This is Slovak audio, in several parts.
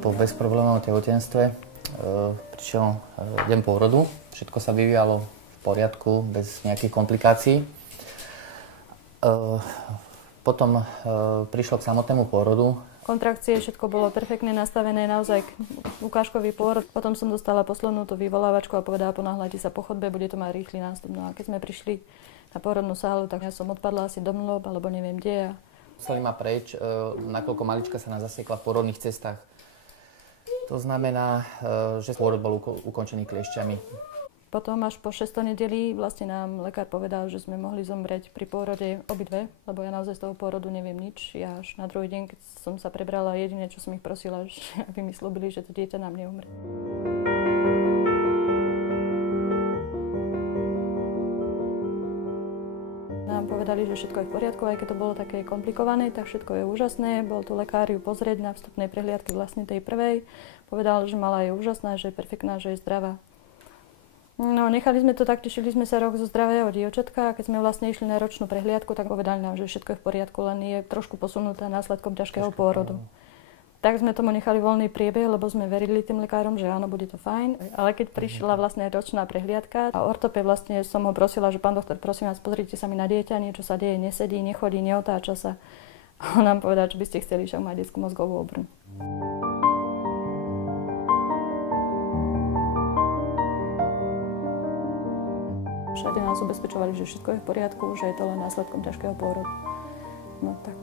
Po bezproblémovom tehotenstve prišiel deň pôrodu. Všetko sa vyvíjalo v poriadku, bez nejakých komplikácií. Potom prišlo k samotnému pôrodu. Kontrakcie, všetko bolo perfektne nastavené, naozaj ukážkový pôrod. Potom som dostala poslednú tú vyvolávačku a povedala, ponáhľajte sa po chodbe, bude to mať rýchly nástup. No a keď sme prišli na pôrodnú sálu, tak ja som odpadla asi do mlôb, alebo neviem kde. Poslali ma preč, nakoľko malička sa nás zasiekla v pôrodných cestách. To znamená, že pôrod bol ukončený kliešťami. Potom až po 6. nedeli vlastne nám lekár povedal, že sme mohli zomrieť pri pôrode obidve, lebo ja naozaj z toho pôrodu neviem nič. Ja až na druhý deň, keď som sa prebrala, jediné, čo som ich prosila, že aby mi slúbili, že to dieťa nám neumrie. Nám povedali, že všetko je v poriadku, aj keď to bolo také komplikované, tak všetko je úžasné. Bol tu lekár ju pozrieť na vstupnej prehliadke vlastne tej prvej. Povedal, že malá je úžasná, že je perfektná, že je zdravá. No, nechali sme to tak, tešili sme sa rok zo zdravého dievčatka a keď sme vlastne išli na ročnú prehliadku, tak povedali nám, že všetko je v poriadku, len je trošku posunutá následkom ťažkého pôrodu. Tak sme tomu nechali voľný priebeh, lebo sme verili tým lekárom, že áno, bude to fajn. Ale keď prišla vlastne ročná prehliadka a ortoped vlastne som ho prosila, že pán doktor, prosím vás, pozrite sa mi na dieťa, niečo sa deje, nesedí, nechodí, neotáča sa. A on nám povedal, že by ste chceli však mať detskú mozgovú obrnu. Všade nás ubezpečovali, že všetko je v poriadku, že je to len následkom ťažkého pôrodu. No tak.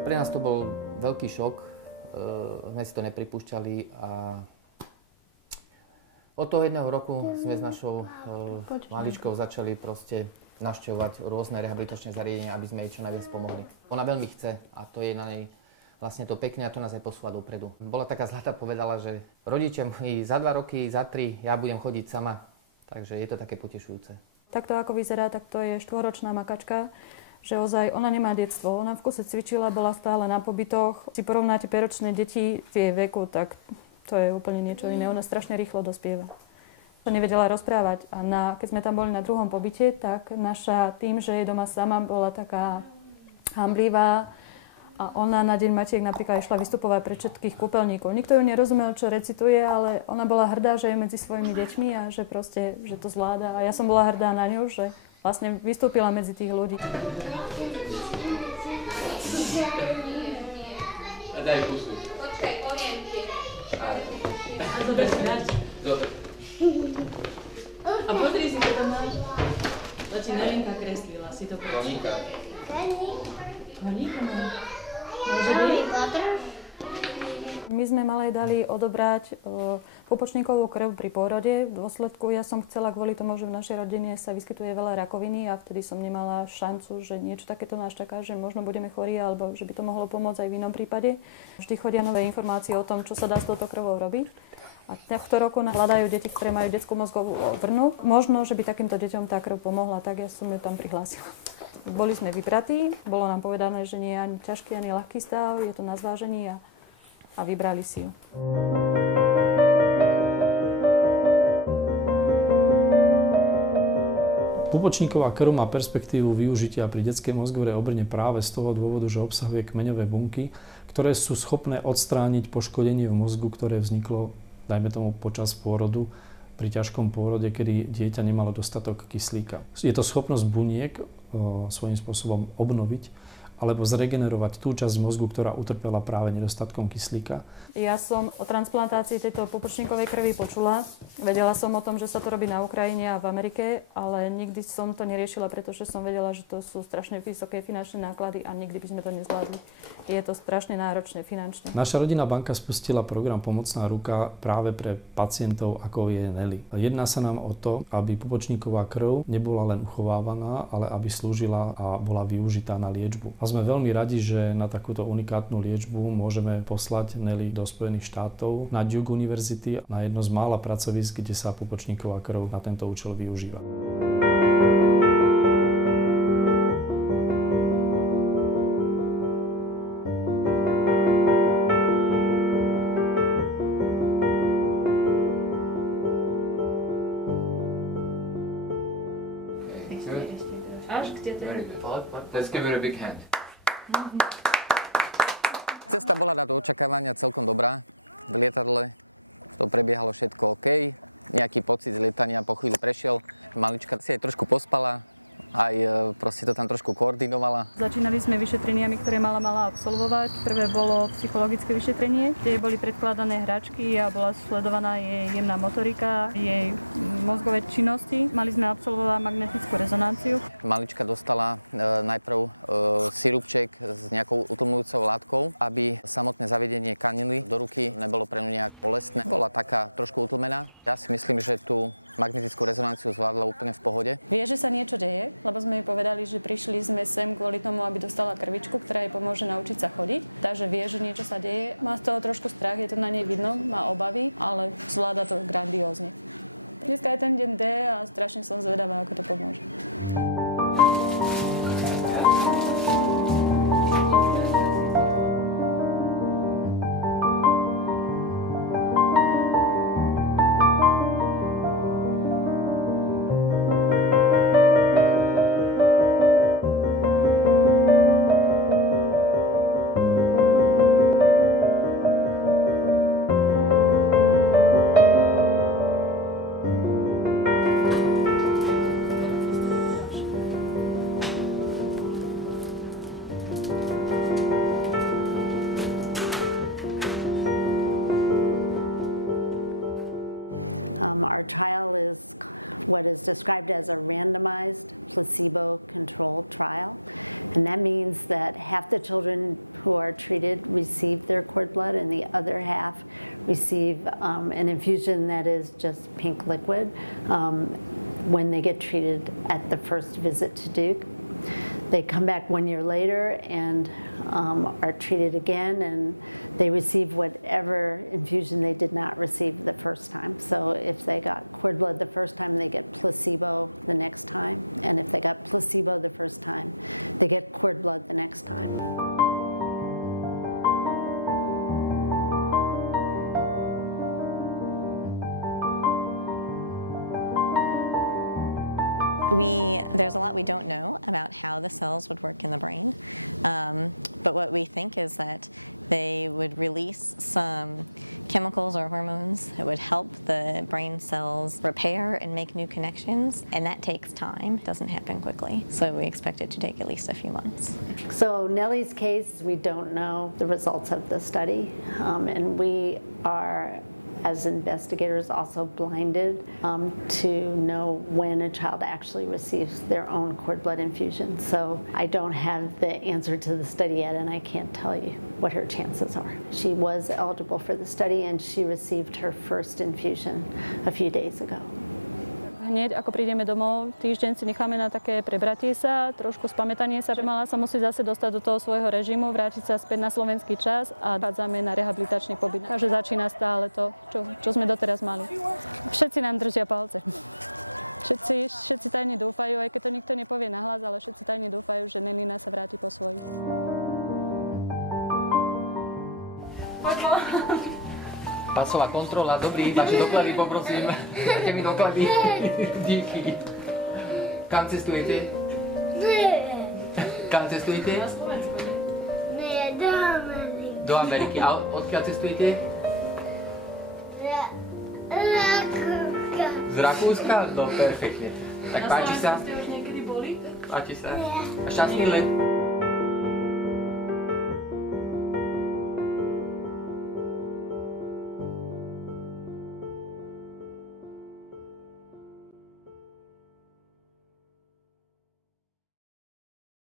Pre nás to bol veľký šok. Sme si to nepripúšťali a od toho jedného roku sme s našou maličkou začali proste navštevovať rôzne rehabilitačné zariadenia, aby sme jej čo najviac pomohli. Ona veľmi chce a to je na nej vlastne to pekné a to nás aj posúva dopredu. Bola taká zlatá, povedala, že rodičia moji za 2 roky, za 3 ja budem chodiť sama. Takže je to také potešujúce. Takto ako vyzerá, tak to je 4-ročná makačka, že ozaj ona nemá detstvo. Ona v kuse cvičila, bola stále na pobytoch. Si porovnáte 5-ročné deti v jej veku, tak to je úplne niečo iné. Ona strašne rýchlo dospieva. Nevedela rozprávať a keď sme tam boli na druhom pobyte, tak naša tým, že je doma sama, bola taká hanblivá a ona na Deň Matiek napríklad išla vystupovať pre všetkých kúpeľníkov. Nikto ju nerozumel, čo recituje, ale ona bola hrdá, že je medzi svojimi deťmi a že proste, že to zvláda. A ja som bola hrdá na ňu, že vlastne vystúpila medzi tých ľudí. A daj pusu. Počkaj, poviem ti. A zober si dáš. Zober. A pozri si, čo tam máš. To ti Nelinka kreslila, si to prečíta. Koníka má. Môže byť? My sme malej dali odobrať pupočníkovú krv pri pôrode. V dôsledku ja som chcela kvôli tomu, že v našej rodine sa vyskytuje veľa rakoviny a vtedy som nemala šancu, že niečo takéto nás čaká, že možno budeme chorí alebo že by to mohlo pomôcť aj v inom prípade. Vždy chodia nové informácie o tom, čo sa dá s touto krvou robiť. A tohto roku hľadajú deti, ktoré majú detskú mozgovú obrnu. Možno, že by takýmto deťom tá krv pomohla, tak ja som ju tam prihlásila. Boli sme vypratí, bolo nám povedané, že nie je ani ťažký, ani ľahký stav, je to na zvážení a vybrali si ju. Pupočníková krv má perspektívu využitia pri detskej mozgovej obrne práve z toho dôvodu, že obsahuje kmeňové bunky, ktoré sú schopné odstrániť poškodenie v mozgu, ktoré vzniklo, dajme tomu, počas pôrodu, pri ťažkom pôrode, kedy dieťa nemalo dostatok kyslíka. Je to schopnosť buniek svojím spôsobom obnoviť alebo zregenerovať tú časť mozgu, ktorá utrpela práve nedostatkom kyslíka. Ja som o transplantácii tejto pupočníkovej krvi počula. Vedela som o tom, že sa to robí na Ukrajine a v Amerike, ale nikdy som to neriešila, pretože som vedela, že to sú strašne vysoké finančné náklady a nikdy by sme to nezvládli. Je to strašne náročné finančne. Naša rodinná banka spustila program Pomocná ruka práve pre pacientov, ako je Nelly. Jedná sa nám o to, aby pupočníková krv nebola len uchovávaná, ale aby slúžila a bola využitá na liečbu. A sme veľmi radi, že na takúto unikátnu liečbu môžeme poslať Nelly do Spojených štátov na Duke University, na jedno z mála pracovísk, kde sa pupočníková krv na tento účel využíva. Very good. Let's give her a big hand. Pasová kontrola, dobrý, vaše doklady poprosím. Dajte mi doklady. Díky. Kam cestujete? Kam cestujete? Na Slovensku, nie? Nie, do Ameriky. Do Ameriky. A odkiaľ cestujete? Rakúska. Z Rakúska? No, perfektne. Tak páči sa? Ste už niekedy boli? Páči sa? A šťastný let.